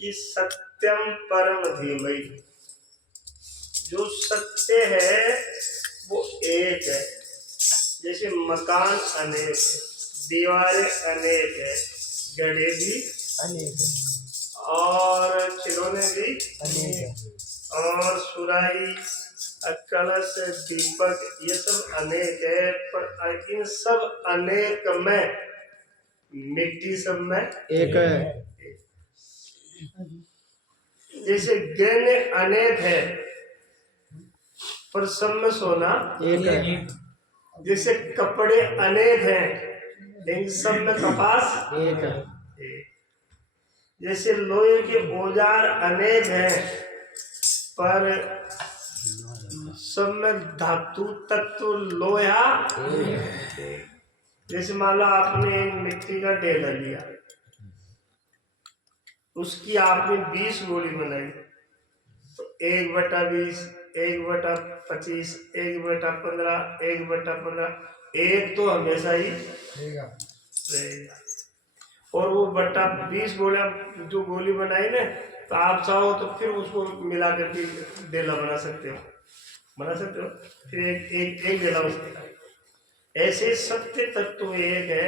कि सत्यम परम धीमहि, जो सत्य है वो एक है। जैसे मकान अनेक है, दीवारें अनेक है, गढ़े भी अनेक है और खिलौने भी अनेक है और सुराही कलश दीपक ये सब अनेक है, पर इन सब अनेक में मिट्टी सब में एक है। जैसे गहने अनेक है पर सब में सोना एक है। जैसे कपड़े अनेक हैं लेकिन सब में कपास एक है। जैसे लोहे के औजार अनेक हैं पर सब में धातु तत्व लोहा एक। जैसे मान लो आपने एक मिट्टी का ढेला लिया, उसकी आपने 20 गोली बनाई, तो 1/20, 1/25, 1/15, 1/15, एक तो हमेशा ही रहेगा। और वो बट्टा 20 गोलियां जो गोली बनाई ना, तो आप चाहो तो फिर उसको मिला करके डेला बना सकते हो, फिर एक एक एक डेला उसका। ऐसे सत्य तत्व एक है,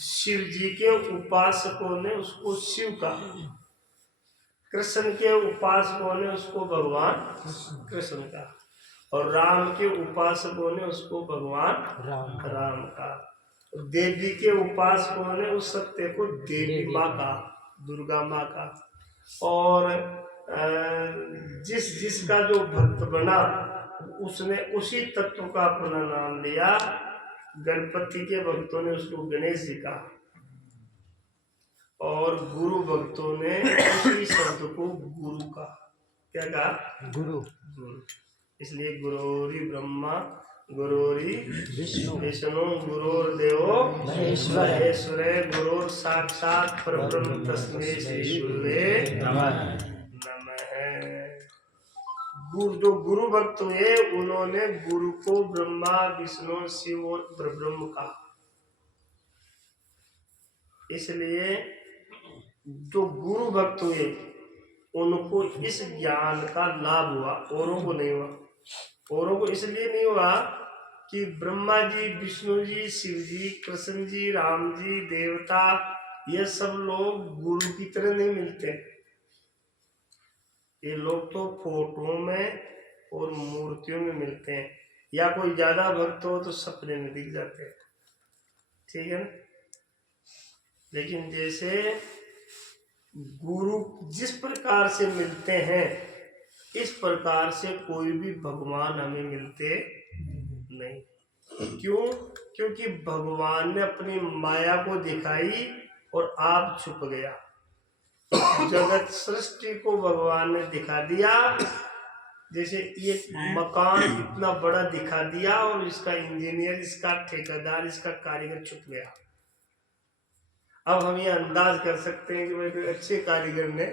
शिव जी के उपासकों ने उसको शिव कहा, कृष्ण के उपासकों ने उसको भगवान कृष्ण कहा, और राम के उपासकों ने उसको भगवान राम कहा, देवी के उपासकों ने उस सत्य को देवी माँ का, दुर्गा माँ का, और जिस जिसका जो भक्त बना उसने उसी तत्व का अपना नाम लिया। गणपति के भक्तों ने उसको गणेश जी कहा और गुरु भक्तों ने उसी शब्द को गुरु कहा। क्या कहा? गुरु। इसलिए गुरुरी ब्रह्मा गुरुरी विष्णु गुरुर्देवो महेश्वरे गुरुर साक्षात परब्रह्म तस्मै श्री गुरुवे नमः। जो गुरु भक्त हुए उन्होंने गुरु को ब्रह्मा विष्णु शिव और परब्रह्म कहा। इसलिए जो गुरु भक्त हुए उनको इस ज्ञान का लाभ हुआ, औरों को नहीं हुआ। औरों को इसलिए नहीं हुआ कि ब्रह्मा जी, विष्णु जी, शिव जी, कृष्ण जी, राम जी, देवता, ये सब लोग गुरु की तरह नहीं मिलते। ये लोग तो फोटो में और मूर्तियों में मिलते हैं, या कोई ज्यादा भक्त हो तो सपने में दिख जाते हैं, ठीक है ना। लेकिन जैसे गुरु जिस प्रकार से मिलते हैं इस प्रकार से कोई भी भगवान हमें मिलते नहीं। क्यों? क्योंकि भगवान ने अपनी माया को दिखाई और आप छुप गया। जगत सृष्टि को भगवान ने दिखा दिया, जैसे ये मकान इतना बड़ा दिखा दिया और इसका इंजीनियर, इसका ठेकेदार, इसका कारीगर छुप गया। अब हम ये अंदाज कर सकते हैं कि भाई कोई अच्छे कारीगर ने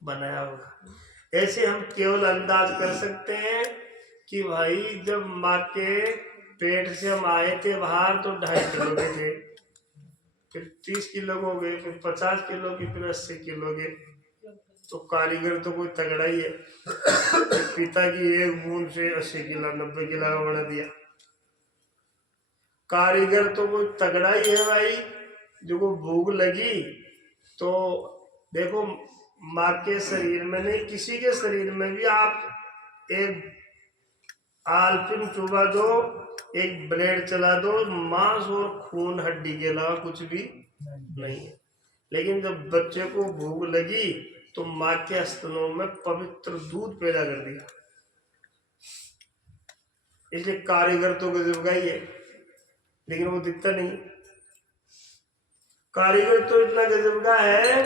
बनाया होगा। ऐसे हम केवल अंदाज कर सकते हैं कि भाई जब माँ के पेट से हम आए थे बाहर तो 2.5 किलो के थे, फिर 30 किलो हो गए, फिर 50 किलो के, फिर 80 किलो के। तो कारीगर तो कोई तगड़ा ही है, पिता की एक बूंद से 80 किलो 90 किलो का बना दिया। कारीगर तो कोई तगड़ा ही है भाई। जो को भूख लगी तो देखो, माँ के शरीर में नहीं, किसी के शरीर में भी आप एक आलपिन चुबा दो, एक ब्लेड चला दो, मांस और खून हड्डी के अलावा कुछ भी नहीं है। लेकिन जब बच्चे को भूख लगी तो माँ के स्तनों में पवित्र दूध पैदा कर दिया। इसलिए कारीगर तो गजब का ही है, लेकिन वो दिखता नहीं। कारीगर तो इतना गजब का है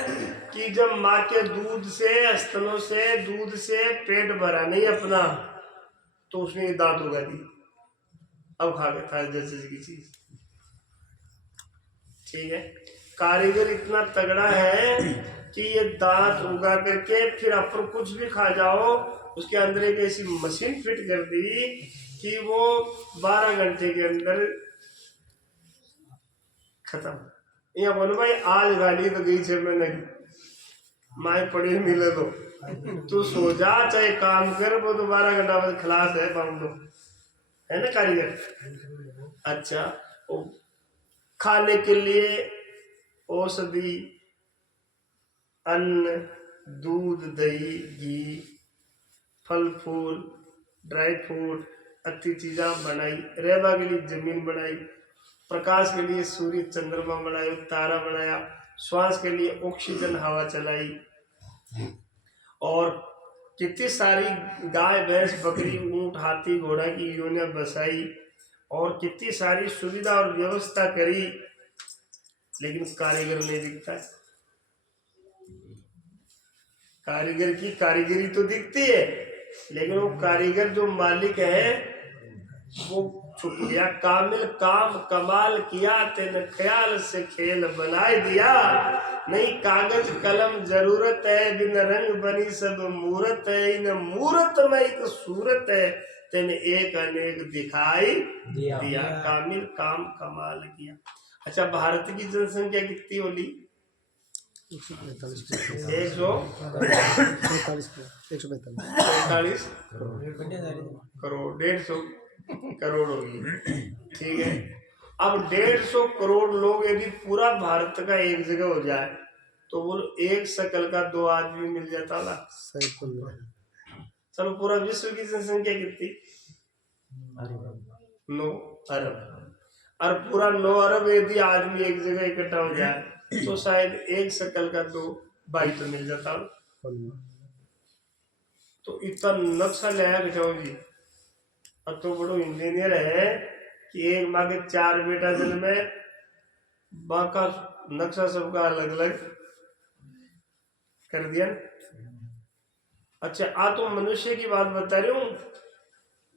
कि जब माँ के दूध से, स्तनों से, दूध से पेट भरा नहीं अपना, तो उसने दांत उगा दी, अब खा के था जैसे की चीज, ठीक है। कारीगर इतना तगड़ा है कि ये दांत उगा करके फिर अपन कुछ भी खा जाओ, उसके अंदर एक ऐसी मशीन फिट कर दी कि वो 12 घंटे के अंदर खत्म। या बोलो भाई आज गाली तो गई 6 महीने की, माए पड़ी मिले तो तू सो जा चाहे काम कर, वो तो 12 घंटा बाद खलास है काम तो, है ना कारीगर। अच्छा, वो खाने के लिए औषधि, अन्न, दूध, दही, घी, फल फूल, ड्राई फ्रूट, अच्छी चीज़ा बनाई, रहबा के लिए जमीन बनाई, प्रकाश के लिए सूर्य चंद्रमा बनाए, तारा बनाया, श्वास के लिए ऑक्सीजन हवा चलाई, और कितनी सारी गाय भैंस बकरी ऊंट हाथी घोड़ा की योनियां बसाई, और कितनी सारी सुविधा और व्यवस्था करी, लेकिन कारीगर नहीं दिखता। कारीगर की कारीगरी तो दिखती है, लेकिन वो कारीगर जो मालिक है वो छुप गया। कामिल काम कमाल किया, तेने ख्याल से खेल बनाए दिया, नहीं कागज कलम जरूरत है, बिन रंग बनी सब मूरत है, इन मूरत में एक सूरत है, तेने एक अनेक दिखाई दिया। कामिल काम कमाल किया। अच्छा, भारत की जनसंख्या कितनी होली? 145 करोड़, 150 करोड़ होगी, ठीक है। अब 150 करोड़ लोग यदि पूरा भारत का एक जगह हो जाए तो वो एक शकल का 2 आदमी मिल जाता ना। चलो, पूरा विश्व की जनसंख्या कितनी? 9 अरब। और पूरा 9 अरब यदि आदमी एक जगह इकट्ठा हो जाए तो शायद एक शकल का 2 भाई तो मिल जाता। तो इतना नक्शा लाया बिठाओ जी। अब तो बड़ो इंजीनियर है कि एक माँ के 4 बेटा जन्मे, माँ का नक्शा सबका अलग अलग कर दिया। अच्छा, आ तो मनुष्य की बात बता रही हूँ।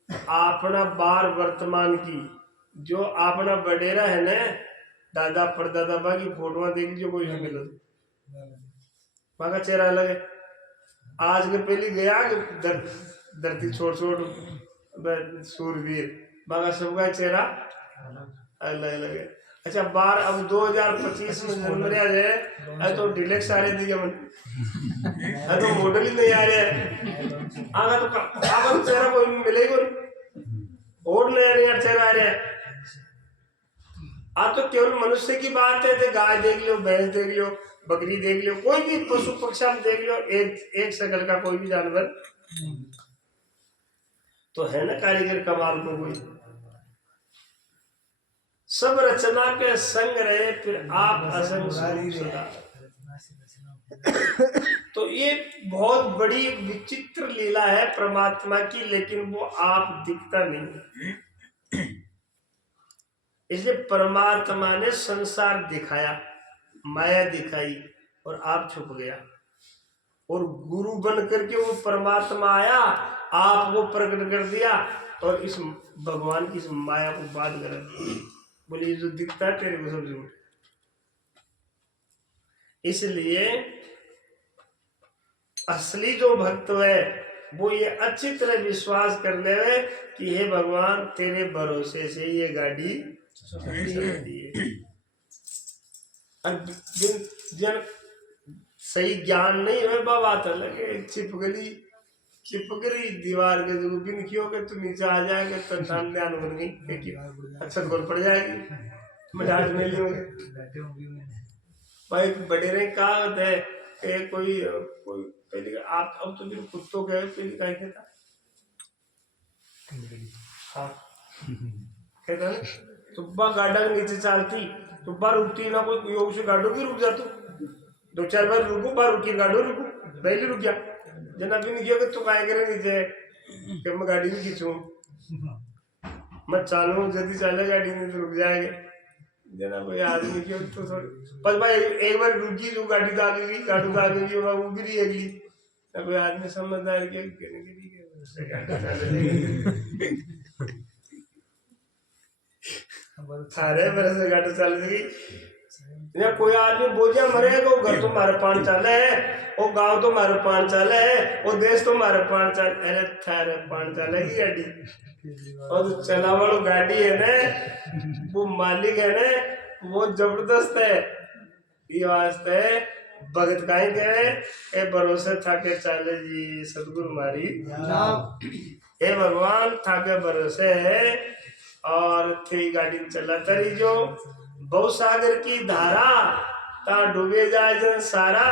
अपना बार वर्तमान की जो अपना बडेरा है ना, दादा परदादा बा की फोटो देख लीजिए, कोई नहीं मिले, वहां का चेहरा अलग है। आज के पहले गया धरती छोड़ छोड़ सूरवीर, वहां सबका चेहरा अलग अलग है। अच्छा, बार अब 2025 में जन्म रहा है तो डिलेक्स आ रहे दिखे मन, है तो मॉडल ही नहीं आ रहा है। आगा तो चेहरा कोई मिलेगा और नया नया चेहरा आ रहा है। तो केवल मनुष्य की बात है तो गाय देख लो, भैंस देख लो, बकरी देख लो, कोई भी पशु पक्षी आप देख लो, एक शकल का कोई भी जानवर तो है ना कारीगर कमाल को कोई। सब रचना के संग रहे, फिर आप असंग स्वरूप सदा। तो ये बहुत बड़ी विचित्र लीला है परमात्मा की, लेकिन वो आप दिखता नहीं। इसलिए परमात्मा ने संसार दिखाया, माया दिखाई, और आप छुप गया। और गुरु बन करके वो परमात्मा आया, आपको प्रकट कर दिया, और इस भगवान की इस माया को बात कर दिया। बोलिए, जो दिखता है तेरे को सब झूठ। इसलिए असली जो भक्त है वो ये अच्छी तरह विश्वास कर ले कि हे भगवान, तेरे भरोसे से ये गाड़ी चलती है। जन सही ज्ञान नहीं है बात अलग है। चिपकली दीवार के जो बिन क्यों के तू नीचे आ जाएगा तो ध्यान बन गई, अच्छा गोल पड़ जाएगी, मिजाज मिल होंगे भाई। बड़े ने कहा होता है कोई कोई पहले आप अब तो कुत्तों के पहले कहीं कहता, हाँ कहता है तो गाड़ा के नीचे चलती तो बार रुकती ना, कोई योग से गाड़ो भी रुक जातो, 2-4 बार रुको, बार रुकी गाड़ो रुको, पहले रुक गया जना भी नहीं किया तो काय करे नीचे कि मैं गाड़ी भी खींचूं, मैं चालू जल्दी चले गाड़ी में तो रुक जाएगा जना कोई आदमी की तो पर भाई एक बार रुकी जो गाड़ी तो आगे गई, गाड़ी तो आगे गई, वो भी नहीं अगली ना कोई आदमी समझदार के कहने के लिए सारे मेरे से गाड़ी चल गई। या कोई आदमी बोल जा मरेगा, घर तो मारे पान चाले है, वो गांव तो मारे पान चाले है, वो देश तो मारे पान चाले, अरे थारे पान चालेगी गाड़ी, और जो चला वाला गाड़ी है ना, वो मालिक है ना, वो जबरदस्त है। ये वास्ते भगत काहे कहे ए भरोसे थाके चाले जी सतगुरु मारी नाम हे भगवान थाके भरोसे है और थी गाड़ी चला तरी जो बहु सागर की धारा ता डूबे जाए जन सारा।